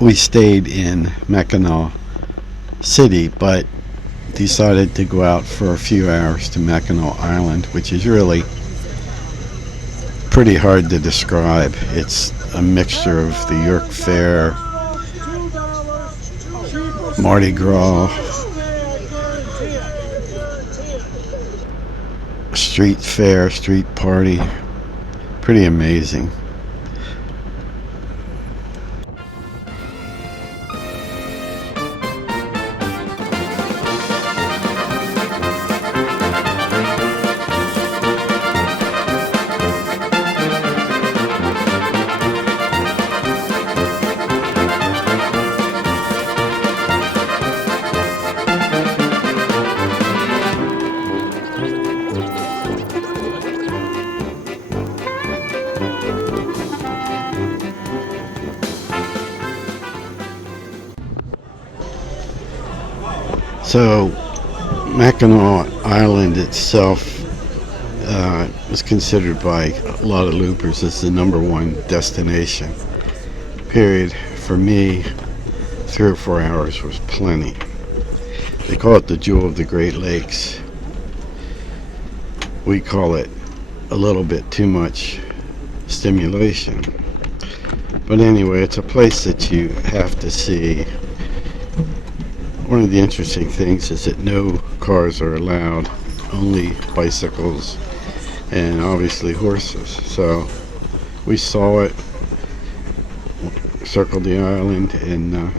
we stayed in Mackinac City, but decided to go out for a few hours to Mackinac Island, which is really pretty hard to describe. It's a mixture of the York Fair, Mardi Gras, street fair, street party. Pretty amazing. So, Mackinac Island itself is considered by a lot of loopers as the #1 destination. Period. For me, 3 or 4 hours was plenty. They call it the jewel of the Great Lakes. We call it a little bit too much stimulation. But anyway, it's a place that you have to see. One of the interesting things is that no cars are allowed, only bicycles and obviously horses. So we saw it, circled the island, and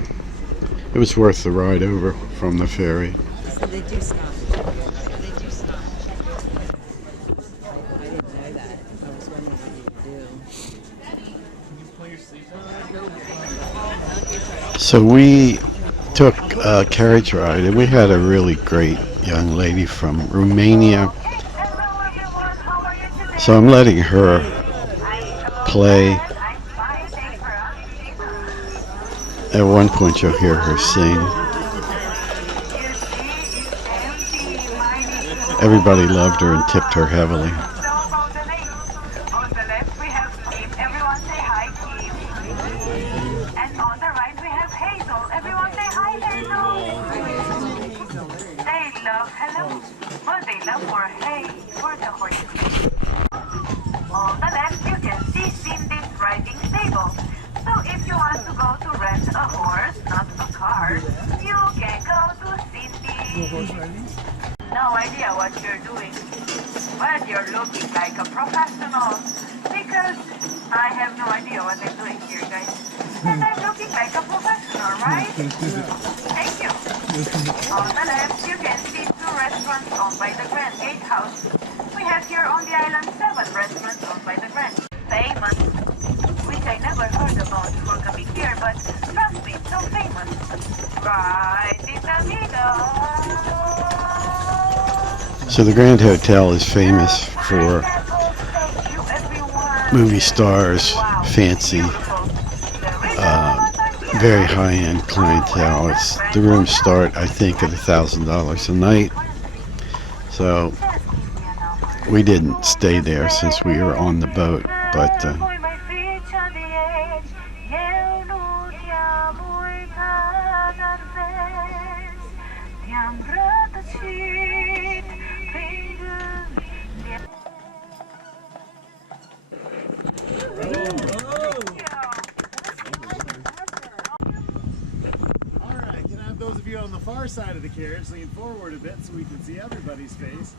it was worth the ride over from the ferry. So they do stop. They do stop. I didn't know that. I was wondering what you do. So we took a carriage ride, and we had a really great young lady from Romania. So I'm letting her play. At one point you'll hear her sing. Everybody loved her and tipped her heavily. On the left, you can see Cindy's riding stable. So if you want to go to rent a horse, not a car, you can go to Cindy. No idea what you're doing, but you're looking like a professional. Because I have no idea what I'm doing here, guys. And I'm looking like a professional, right? Thank you. On the left, you can see 2 restaurants owned by the Grand Gatehouse. We have here on the island 7 restaurants owned by the Grand. Famous, which I never heard about before coming here, but trust me, it's so famous. Right in the middle. So the Grand Hotel is famous for movie stars, fancy, very high-end clientele. The rooms start, I think, at $1,000 a night. So we didn't stay there since we were on the boat, but those of you on the far side of the carriage lean forward a bit so we can see everybody's face.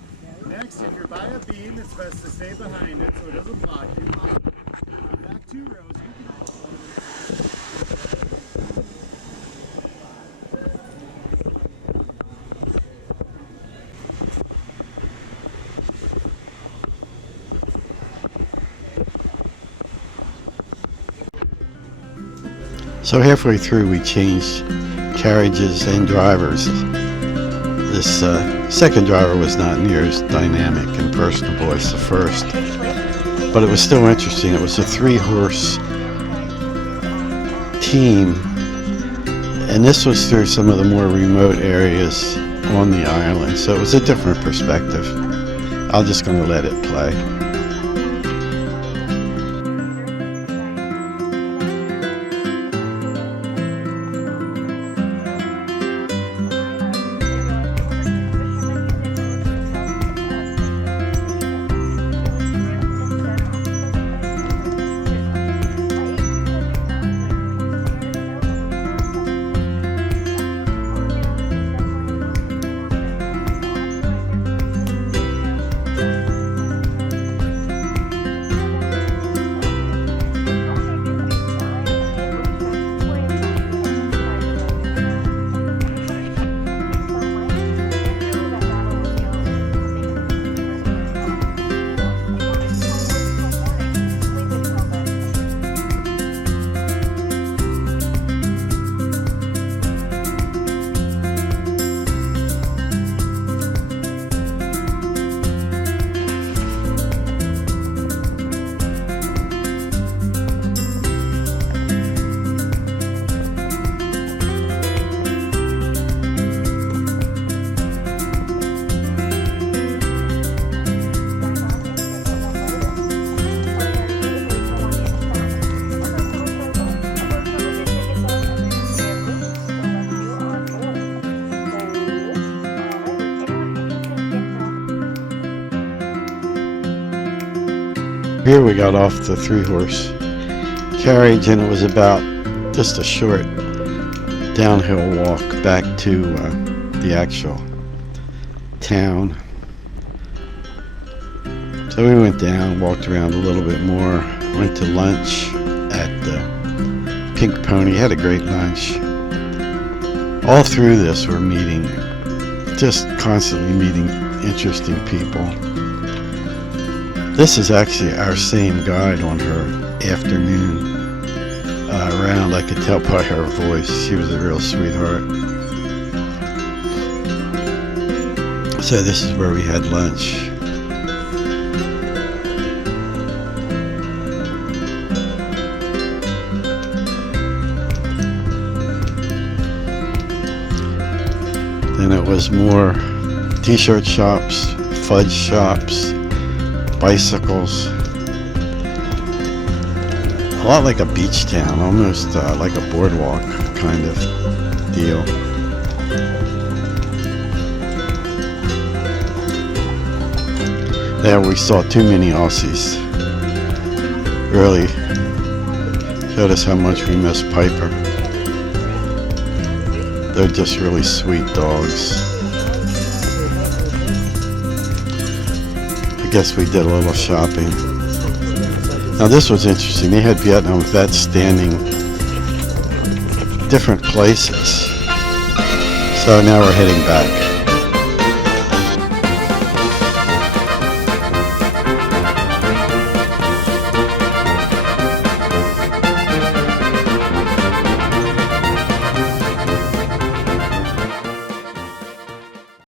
Next, if you're by a beam, it's best to stay behind it so it doesn't block you. Back 2 rows, you can so halfway through we changed carriages and drivers. This second driver was not near as dynamic and personable as the first, but it was still interesting. It was a 3-horse team, and this was through some of the more remote areas on the island, so it was a different perspective. I'm just going to let it play. here we got off the 3-horse carriage, and it was about just a short downhill walk back to the actual town. So we went down, walked around a little bit more, went to lunch at the Pink Pony, had a great lunch. All through this we're meeting, just constantly meeting interesting people. This is actually our same guide on her afternoon round. I could tell by her voice. She was a real sweetheart. So this is where we had lunch. Then it was more t-shirt shops, fudge shops, bicycles. A lot like a beach town, almost like a boardwalk kind of deal. There we saw too many Aussies. Really showed us how much we miss Piper. They're just really sweet dogs. I guess we did a little shopping. Now this was interesting. They had Vietnam vets standing different places. So now we're heading back.